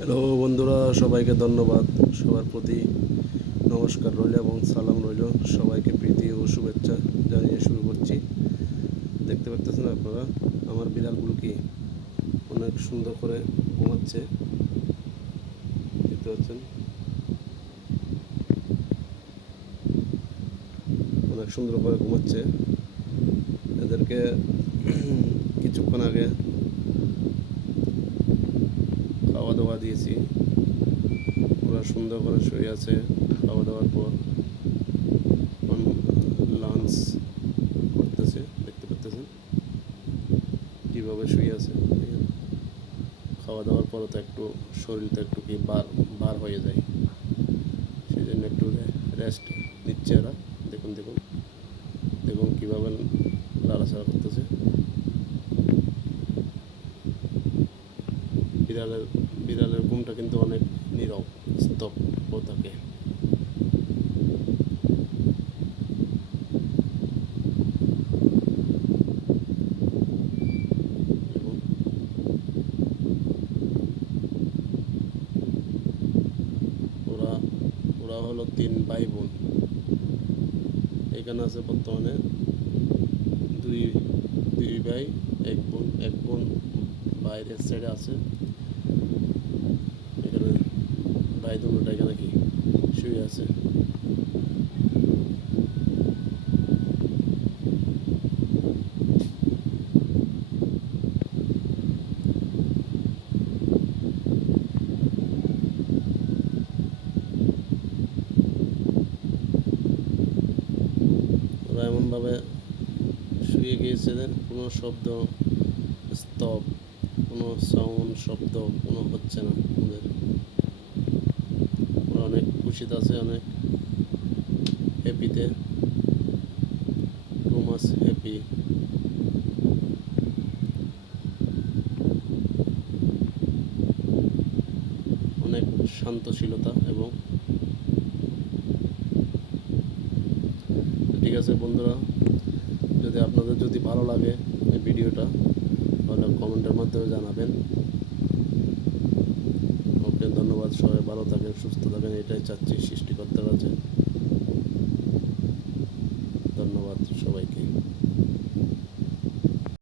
Hello বন্ধুরা, সবাইকে ধন্যবাদ। সবার প্রতি নমস্কার রইল এবং সালাম রইল। সবাইকে প্রীতি ও শুভেচ্ছা জানিয়ে শুরু করছি। দেখতে পাচ্ছেন আপনারা, আমার বিড়ালগুলো কি অনেক সুন্দর করে ঘুমাচ্ছে? দেখতে পাচ্ছেন? অনেক সুন্দর করে ঘুমাচ্ছে। এদেরকে কিছুক্ষণ আগে খাওয়া দাওয়া দিয়েছি। ওরা সুন্দর করে শুয়ে আছে খাওয়া দাওয়ার পর। এখন লাঞ্চ করতেছে, দেখতে পাচ্তেছেন কীভাবে শুয়ে আছে খাওয়া দাওয়ার পরে তো একটু শরীরটা একটু কি বার বার হয়ে যায়। সেই জন্য একটু রেস্ট নিচ্ছে এরা দেখুন দেখুন। দেখুন কীভাবে লাড়াচাড়া করতেছে বিড়ালের বিড়ালের ঘুমটা কিন্তু অনেক নীরব, স্তব্ধ থাকে। ওরা ওরা হলো তিন ভাই বোন এখানে আছে বর্তমানে দুই দুই ভাই, এক বোন এক বোন বাইরের সাইডে আছে। ভাই দুটোটা এখানে কি? শুয়ে আছে। ওরা এমনভাবে শুয়ে গিয়েছিলেন কোনো শব্দ, স্তব, কোনো সাউন্ড শব্দ কোনো হচ্ছে না ওদের ওরা খুশিতে আছে অনেক হ্যাপিতে টু মাস হ্যাপি অনেক শান্তশীলতা এবং ঠিক আছে বন্ধুরা, যদি আপনাদের যদি ভালো লাগে ভিডিওটা, তাহলে কমেন্টের মাধ্যমে জানাবেন। ধন্যবাদ সবাই ভালো থাকেন সুস্থ থাকেন এটাই চাচ্ছি সৃষ্টিকর্তার কাছে। ধন্যবাদ সবাইকে।